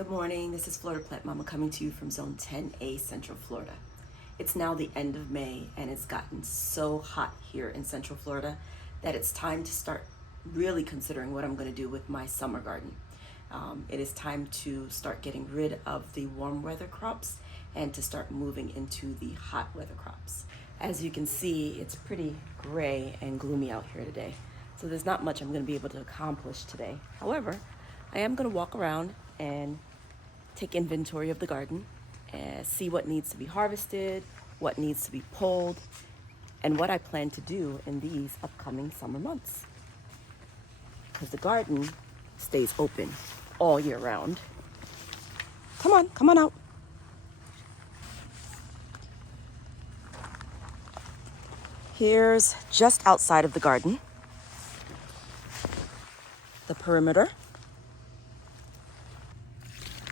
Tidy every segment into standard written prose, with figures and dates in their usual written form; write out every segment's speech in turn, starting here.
Good morning, this is Florida Plant Mama coming to you from Zone 10A, Central Florida. It's now the end of May and it's gotten so hot here in Central Florida that it's time to start really considering what I'm going to do with my summer garden. It is time to start getting rid of the warm weather crops and to start moving into the hot weather crops. As you can see, it's pretty gray and gloomy out here today, so there's not much I'm going to be able to accomplish today. However, I am going to walk around and take inventory of the garden and see what needs to be harvested, what needs to be pulled, and what I plan to do in these upcoming summer months. Because the garden stays open all year round. Come on out. Here's just outside of the garden, the perimeter.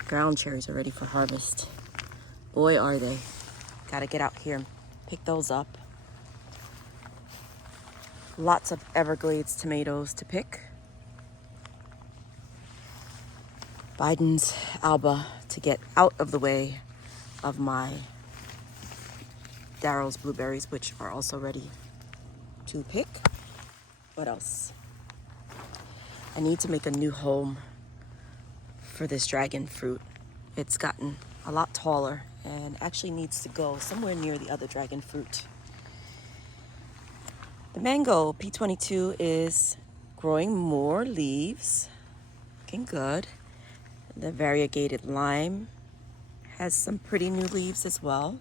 Ground cherries are ready for harvest. Boy, are they. Gotta get out here and pick those up. Lots of Everglades tomatoes to pick. Biden's Alba to get out of the way of my Darrow's blueberries, which are also ready to pick. What else? I need to make a new home for this dragon fruit. It's gotten a lot taller and actually needs to go somewhere near the other dragon fruit. The mango P22 is growing more leaves, looking good. The variegated lime has some pretty new leaves as well.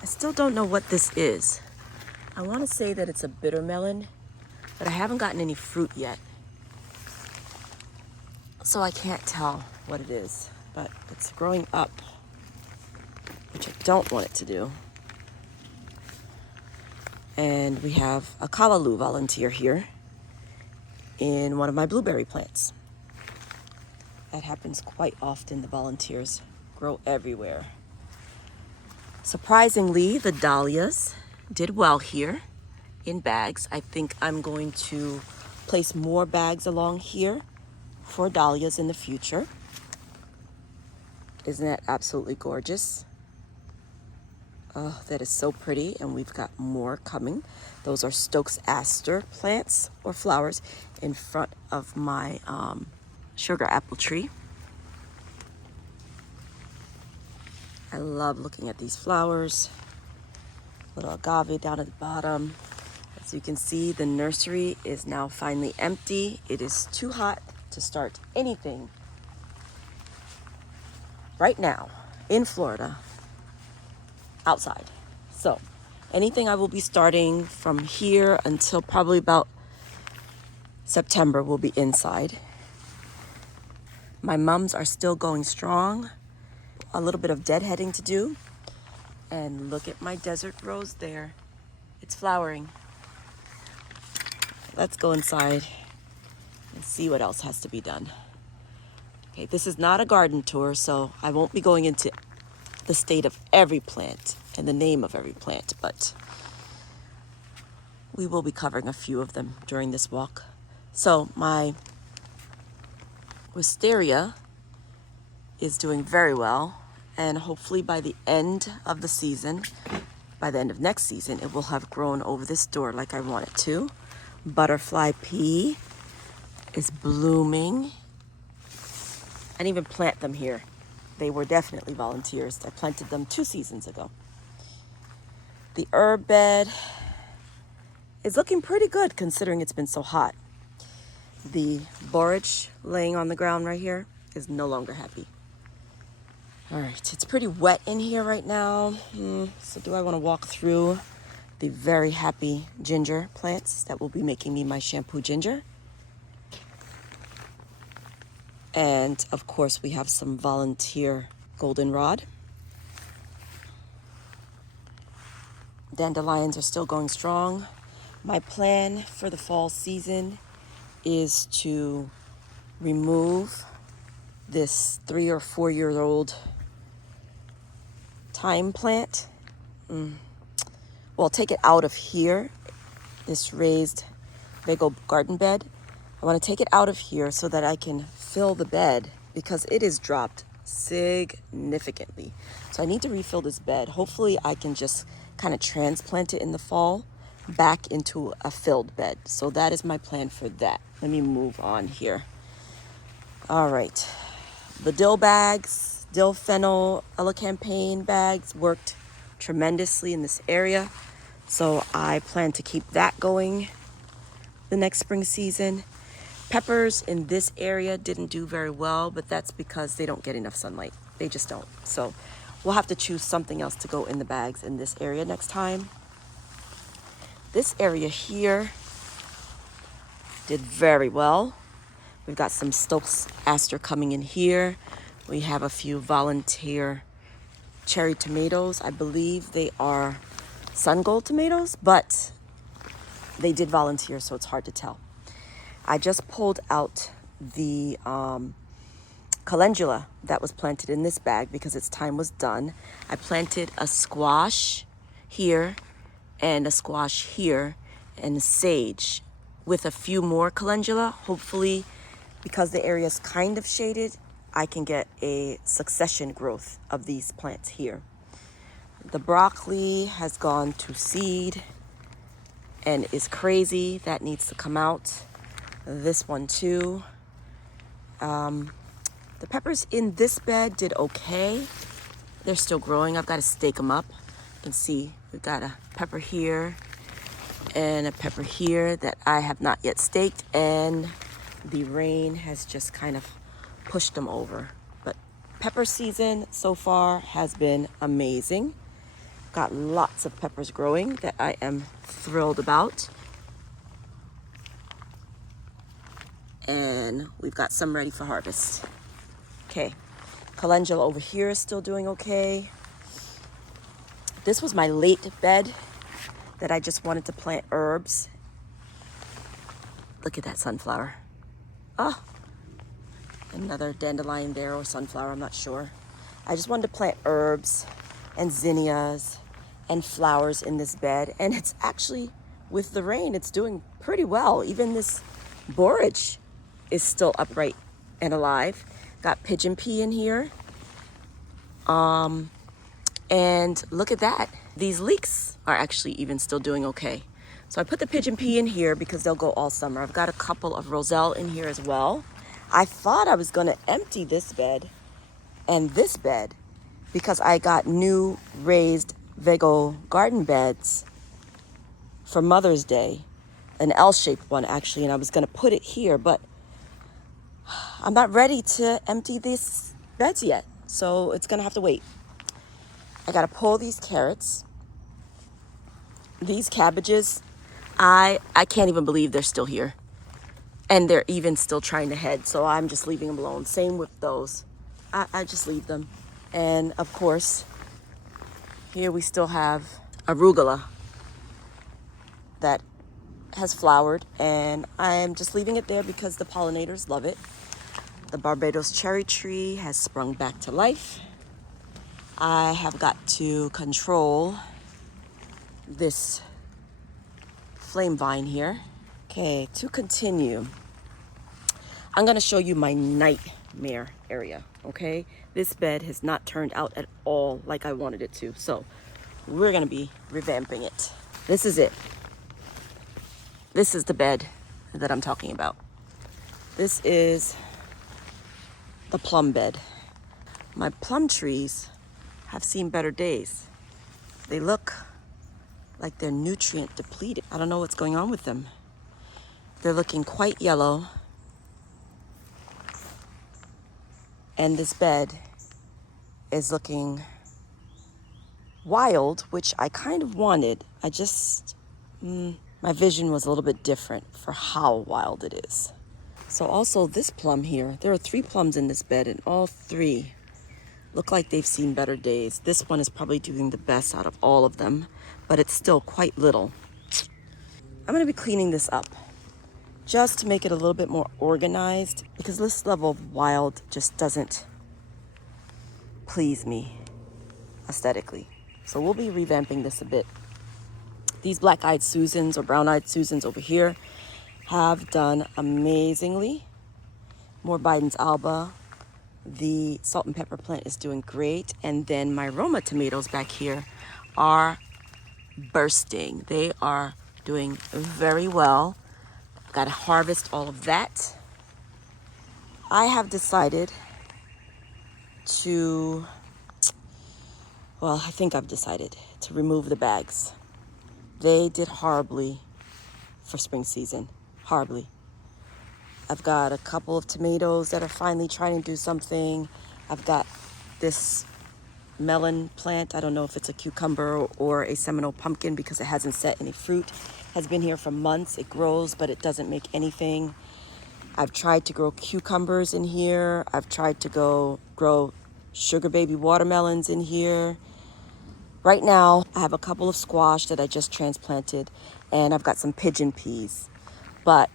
I still don't know what this is. I want to say that it's a bitter melon, but I haven't gotten any fruit yet, so I can't tell what it is, but it's growing up, which I don't want it to do. And we have a callaloo volunteer here in one of my blueberry plants. That happens quite often. The volunteers grow everywhere. Surprisingly, the dahlias did well here in bags. I think I'm going to place more bags along here for dahlias in the future. Isn't that absolutely gorgeous? Oh, that is so pretty, and we've got more coming. Those are Stokes aster plants or flowers in front of my sugar apple tree. I love looking at these flowers. Little agave down at the bottom. As you can see, the nursery is now finally empty. It is too hot to start anything right now in Florida outside. So anything I will be starting from here until probably about September will be inside. My mums are still going strong. A little bit of deadheading to do. And look at my desert rose there. It's flowering. Let's go inside and see what else has to be done. Okay, this is not a garden tour, so I won't be going into the state of every plant and the name of every plant, but we will be covering a few of them during this walk. So my wisteria is doing very well, and hopefully by the end of the season, by the end of next season, it will have grown over this door like I want it to. Butterfly pea is blooming. I didn't even plant them here. They were definitely volunteers. I planted them 2 seasons ago. The herb bed is looking pretty good considering it's been so hot. The borage laying on the ground right here is no longer happy. All right, it's pretty wet in here right now. So do I want to walk through the very happy ginger plants that will be making me my shampoo ginger? And of course, we have some volunteer goldenrod. Dandelions are still going strong. My plan for the fall season is to remove this 3 or 4 year old thyme plant. Well, take it out of here, this raised big old garden bed. I want to take it out of here so that I can fill the bed because it is dropped significantly. So I need to refill this bed. Hopefully I can just kind of transplant it in the fall back into a filled bed. So that is my plan for that. Let me move on here. All right. The dill bags, dill fennel elecampane bags worked tremendously in this area. So I plan to keep that going the next spring season. Peppers in this area didn't do very well, but that's because they don't get enough sunlight. They just don't. So we'll have to choose something else to go in the bags in this area next time. This area here did very well. We've got some Stokes aster coming in here. We have a few volunteer cherry tomatoes. I believe they are sun gold tomatoes, but they did volunteer, so it's hard to tell. I just pulled out the calendula that was planted in this bag because its time was done. I planted a squash here and a squash here and sage with a few more calendula. Hopefully, because the area is kind of shaded, I can get a succession growth of these plants here. The broccoli has gone to seed and is crazy. That needs to come out. This one too. The peppers in this bed did okay. They're still growing. I've got to stake them up. You can see we've got a pepper here and a pepper here that I have not yet staked, and the rain has just kind of pushed them over. But pepper season so far has been amazing. Got lots of peppers growing that I am thrilled about. And we've got some ready for harvest. Okay, calendula over here is still doing okay. This was my late bed that I just wanted to plant herbs. Look at that sunflower. Oh, another dandelion there or sunflower, I'm not sure. I just wanted to plant herbs and zinnias and flowers in this bed. And it's actually, with the rain, it's doing pretty well. Even this borage is still upright and alive. Got pigeon pea in here. And look at that. These leeks are actually even still doing okay. So I put the pigeon pea in here because they'll go all summer. I've got a couple of roselle in here as well. I thought I was gonna empty this bed and this bed because I got new raised Vego garden beds for Mother's Day, an L-shaped one actually, and I was gonna put it here, but I'm not ready to empty these beds yet, so it's gonna have to wait. I gotta pull these carrots. These cabbages, I can't even believe they're still here. And they're even still trying to head, so I'm just leaving them alone. Same with those. I just leave them. And of course, here we still have arugula that has flowered, and I'm just leaving it there because the pollinators love it. The Barbados cherry tree has sprung back to life. I have got to control this flame vine here. Okay, to continue, I'm gonna show you my nightmare area, okay? This bed has not turned out at all like I wanted it to, so we're gonna be revamping it. This is it. This is the bed that I'm talking about. This is the plum bed. My plum trees have seen better days. They look like they're nutrient depleted. I don't know what's going on with them. They're looking quite yellow. And this bed is looking wild, which I kind of wanted. I just, my vision was a little bit different for how wild it is. So also this plum here, there are 3 plums in this bed, and all 3 look like they've seen better days. This one is probably doing the best out of all of them, but it's still quite little. I'm gonna be cleaning this up just to make it a little bit more organized because this level of wild just doesn't please me aesthetically. So we'll be revamping this a bit. These black-eyed Susans or brown-eyed Susans over here have done amazingly. More Biden's Alba. The salt and pepper plant is doing great. And then my Roma tomatoes back here are bursting. They are doing very well. Got to harvest all of that. I have decided to, well, I think I've decided to remove the bags. They did horribly for spring season, horribly. I've got a couple of tomatoes that are finally trying to do something. I've got this melon plant. I don't know if it's a cucumber or a Seminole pumpkin because it hasn't set any fruit. Has been here for months. It grows, but it doesn't make anything. I've tried to grow cucumbers in here. I've tried to grow sugar baby watermelons in here. Right now, I have a couple of squash that I just transplanted, and I've got some pigeon peas. But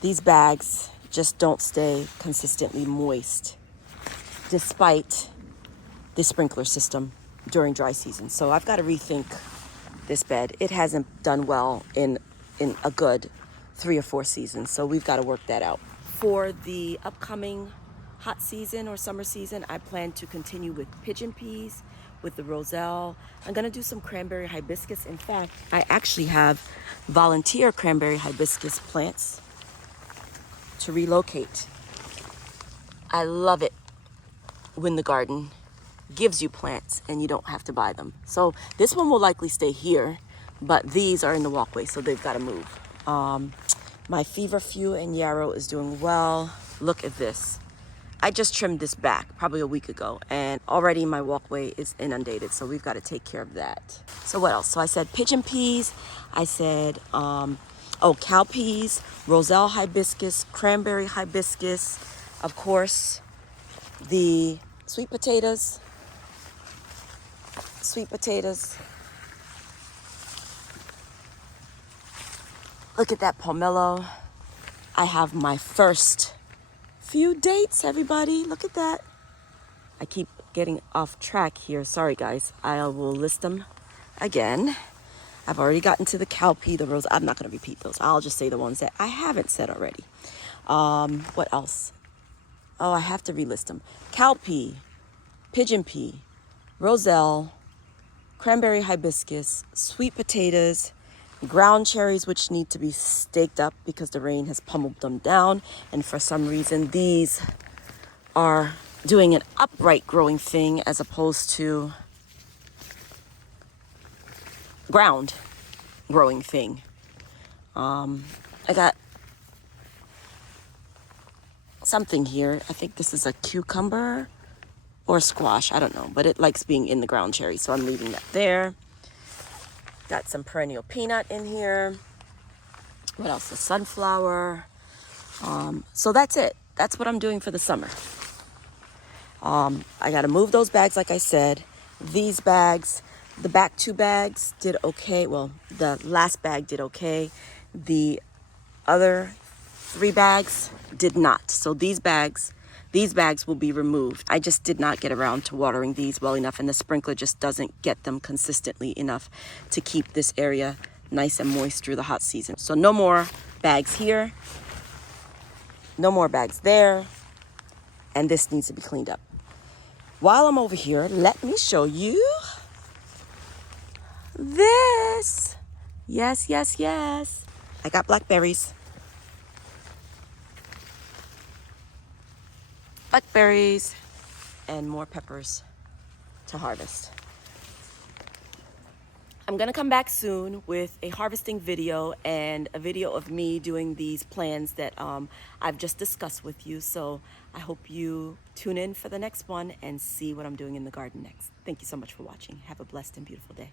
these bags just don't stay consistently moist despite the sprinkler system during dry season. So I've got to rethink this bed. It hasn't done well in a good 3 or 4 seasons. So we've got to work that out. For the upcoming hot season or summer season, I plan to continue with pigeon peas, with the roselle. I'm gonna do some cranberry hibiscus. In fact, I actually have volunteer cranberry hibiscus plants to relocate. I love it when the garden gives you plants and you don't have to buy them. So this one will likely stay here, but these are in the walkway, so they've got to move. My feverfew and yarrow is doing well. Look at this. I just trimmed this back probably a week ago, and already my walkway is inundated, so we've got to take care of that. So what else? So I said pigeon peas. I said, cowpeas, roselle hibiscus, cranberry hibiscus, of course, the sweet potatoes. Look at that pomelo. I have my first few dates, everybody. Look at that. I keep getting off track here. Sorry, guys. I will list them again. I've already gotten to the cowpea, the rose. I'm not going to repeat those. I'll just say the ones that I haven't said already. What else? Oh, I have to relist them. Cowpea, pigeon pea, roselle, cranberry hibiscus, sweet potatoes, ground cherries, which need to be staked up because the rain has pummeled them down. And for some reason, these are doing an upright growing thing as opposed to ground growing thing. I got something here. I think this is a cucumber or squash. I don't know, but it likes being in the ground cherry, so I'm leaving that there. Got some perennial peanut in here. What else? A sunflower. So that's it. That's what I'm doing for the summer. I got to move those bags, like I said. These bags, the back 2 bags did okay. Well, the last bag did okay. The other 3 bags did not. So these bags will be removed. I just did not get around to watering these well enough, and the sprinkler just doesn't get them consistently enough to keep this area nice and moist through the hot season. So no more bags here, no more bags there, and this needs to be cleaned up. While I'm over here, let me show you this. Yes. I got blackberries. And more peppers to harvest. I'm gonna come back soon with a harvesting video and a video of me doing these plans that I've just discussed with you. So I hope you tune in for the next one and see what I'm doing in the garden next. Thank you so much for watching. Have a blessed and beautiful day.